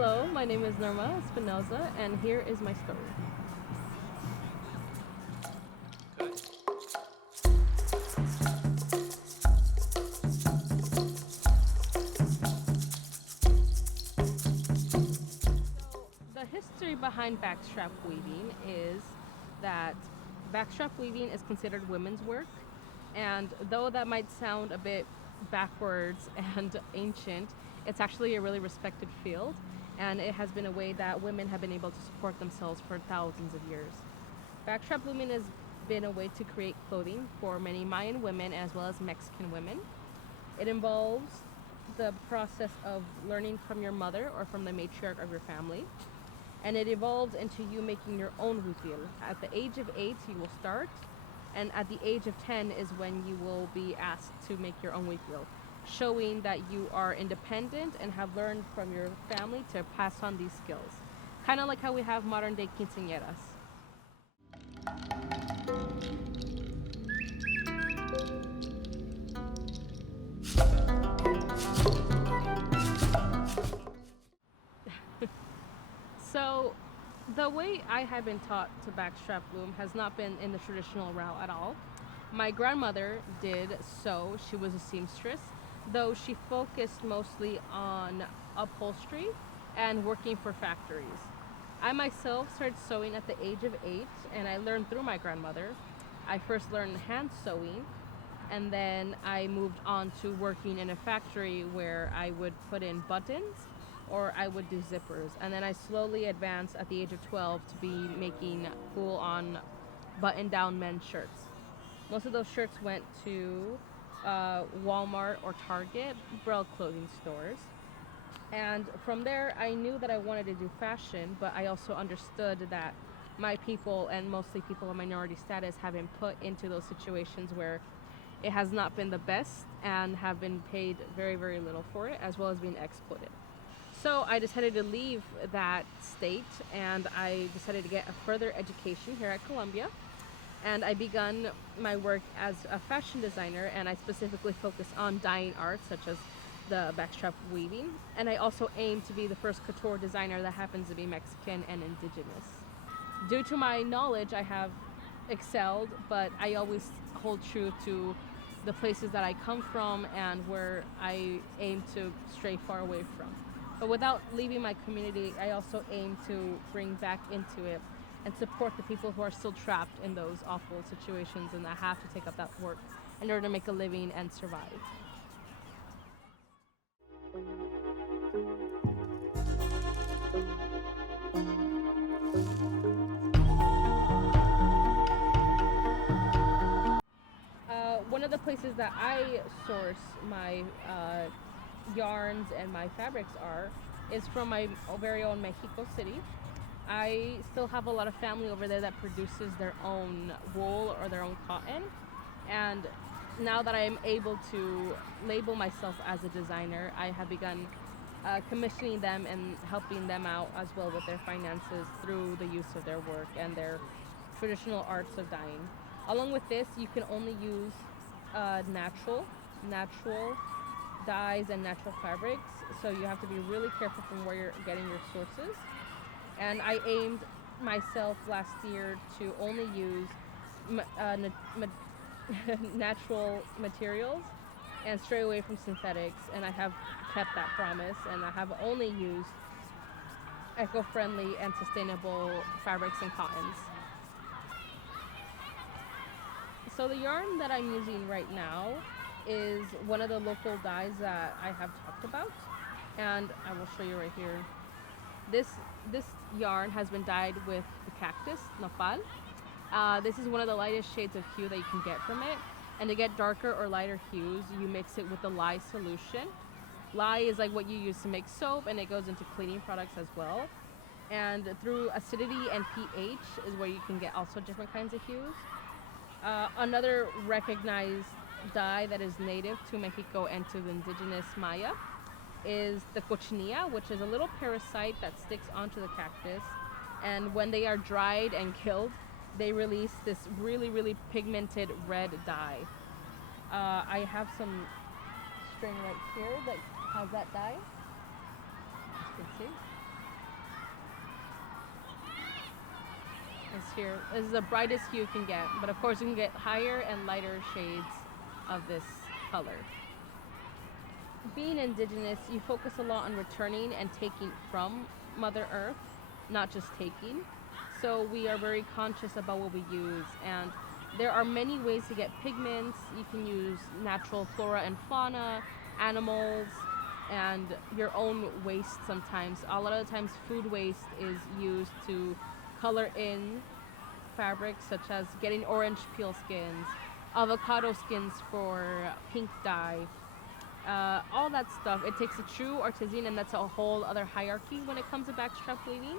Hello, my name is Norma Espinosa, and here is my story. The history behind backstrap weaving is that backstrap weaving is considered women's work, and though that might sound a bit backwards and ancient, it's actually a really respected field, and it has been a way that women have been able to support themselves for thousands of years. Backstrap weaving has been a way to create clothing for many Mayan women as well as Mexican women. It involves the process of learning from your mother or from the matriarch of your family, and it evolves into you making your own huipil. At the age of 8, you will start, and at the age of 10 is when you will be asked to make your own huipil, showing that you are independent and have learned from your family to pass on these skills. Kind of like how we have modern day quinceañeras. So, the way I have been taught to backstrap loom has not been in the traditional route at all. My grandmother did sew, she was a seamstress, though she focused mostly on upholstery and working for factories. I myself started sewing at the age of 8, and I learned through my grandmother. I first learned hand sewing, and then I moved on to working in a factory where I would put in buttons or I would do zippers. And then I slowly advanced at the age of 12 to be making full on button down men's shirts. Most of those shirts went to Walmart or Target, Braille clothing stores. And from there, I knew that I wanted to do fashion, but I also understood that my people, and mostly people of minority status, have been put into those situations where it has not been the best and have been paid very, very little for it, as well as being exploited. So I decided to leave that state, and I decided to get a further education here at Columbia. And I begun my work as a fashion designer, and I specifically focus on dyeing arts such as the backstrap weaving. And I also aim to be the first couture designer that happens to be Mexican and indigenous. Due to my knowledge, I have excelled, but I always hold true to the places that I come from and where I aim to stray far away from. But without leaving my community, I also aim to bring back into it and support the people who are still trapped in those awful situations and that have to take up that work in order to make a living and survive. One of the places that I source my yarns and my fabrics are is from my very own Mexico City. I still have a lot of family over there that produces their own wool or their own cotton, and now that I am able to label myself as a designer, I have begun commissioning them and helping them out as well with their finances through the use of their work and their traditional arts of dyeing. Along with this, you can only use natural dyes and natural fabrics, so you have to be really careful from where you're getting your sources. And I aimed myself last year to only use natural materials and stray away from synthetics, and I have kept that promise, and I have only used eco-friendly and sustainable fabrics and cottons. So the yarn that I'm using right now is one of the local dyes that I have talked about, and I will show you right here. This yarn has been dyed with the cactus nopal. This is one of the lightest shades of hue that you can get from it, and to get darker or lighter hues, you mix it with the lye solution. Lye is like what you use to make soap, and it goes into cleaning products as well. And through acidity and pH is where you can get also different kinds of hues. Another recognized dye that is native to Mexico and to the indigenous Maya is the cochinilla, which is a little parasite that sticks onto the cactus. And when they are dried and killed, they release this really, really pigmented red dye. I have some string right here that has that dye, as you can see. This here is the brightest hue you can get, but of course you can get higher and lighter shades of this color. Being indigenous, you focus a lot on returning and taking from Mother Earth, not just taking. So we are very conscious about what we use, and there are many ways to get pigments. You can use natural flora and fauna, animals, and your own waste sometimes. A lot of the times, food waste is used to color in fabrics, such as getting orange peel skins, avocado skins for pink dye, all that stuff. It takes a true artisan, and that's a whole other hierarchy when it comes to backstrap weaving.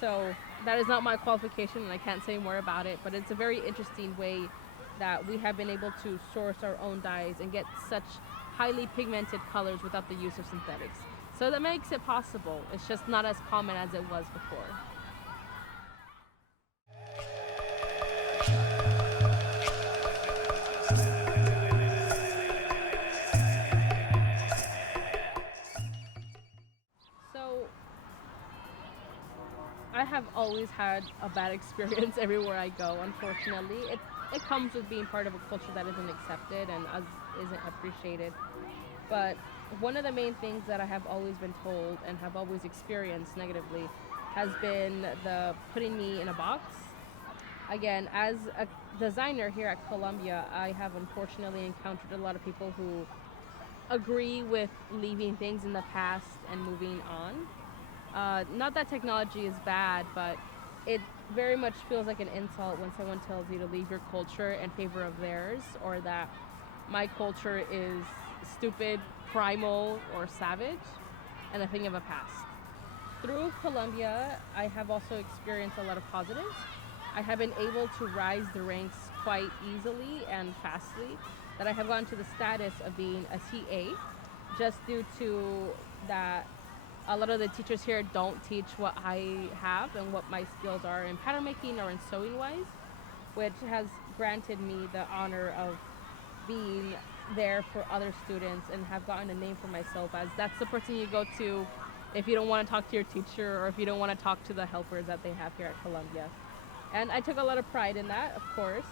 So that is not my qualification, and I can't say more about it. But it's a very interesting way that we have been able to source our own dyes and get such highly pigmented colors without the use of synthetics. So that makes it possible. It's just not as common as it was before. So I have always had a bad experience everywhere I go. Unfortunately, it comes with being part of a culture that isn't accepted and isn't appreciated. But one of the main things that I have always been told and have always experienced negatively has been the putting me in a box. Again, as a designer here at Columbia, I have unfortunately encountered a lot of people who agree with leaving things in the past and moving on. Not that technology is bad, but it very much feels like an insult when someone tells you to leave your culture in favor of theirs, or that my culture is stupid, primal, or savage, and a thing of a past. Through Colombia, I have also experienced a lot of positives. I have been able to rise the ranks quite easily and fastly, that I have gotten to the status of being a CA, just due to that a lot of the teachers here don't teach what I have and what my skills are in pattern making or in sewing wise, which has granted me the honor of being there for other students and have gotten a name for myself as that's the person you go to if you don't want to talk to your teacher or if you don't want to talk to the helpers that they have here at Columbia. And I took a lot of pride in that, of course.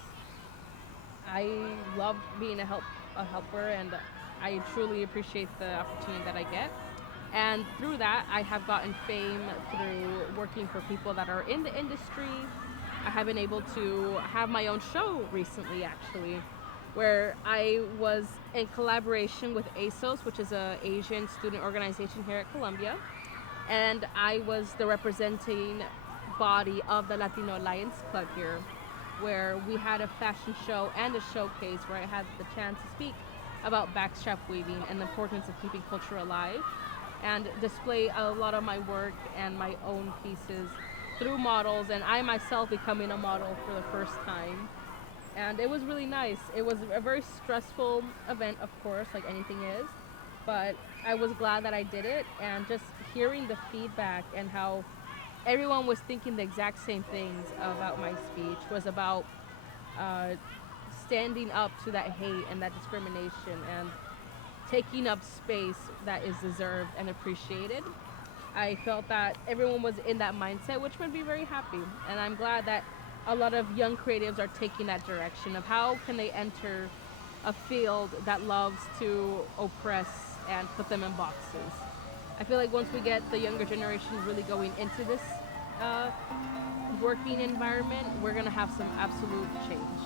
I love being a helper, and I truly appreciate the opportunity that I get. And through that, I have gotten fame through working for people that are in the industry. I have been able to have my own show recently, actually, where I was in collaboration with ASOS, which is an Asian student organization here at Columbia. And I was the representing body of the Latino Alliance Club here, where we had a fashion show and a showcase where I had the chance to speak about backstrap weaving and the importance of keeping culture alive, and display a lot of my work and my own pieces through models, and I myself becoming a model for the first time. And it was really nice. It was a very stressful event, of course, like anything is, but I was glad that I did it, and just hearing the feedback and how everyone was thinking the exact same things about my speech was about standing up to that hate and that discrimination and taking up space that is deserved and appreciated. I felt that everyone was in that mindset, which made me very happy. And I'm glad that a lot of young creatives are taking that direction of how can they enter a field that loves to oppress and put them in boxes. I feel like once we get the younger generation really going into this working environment, we're gonna have some absolute change.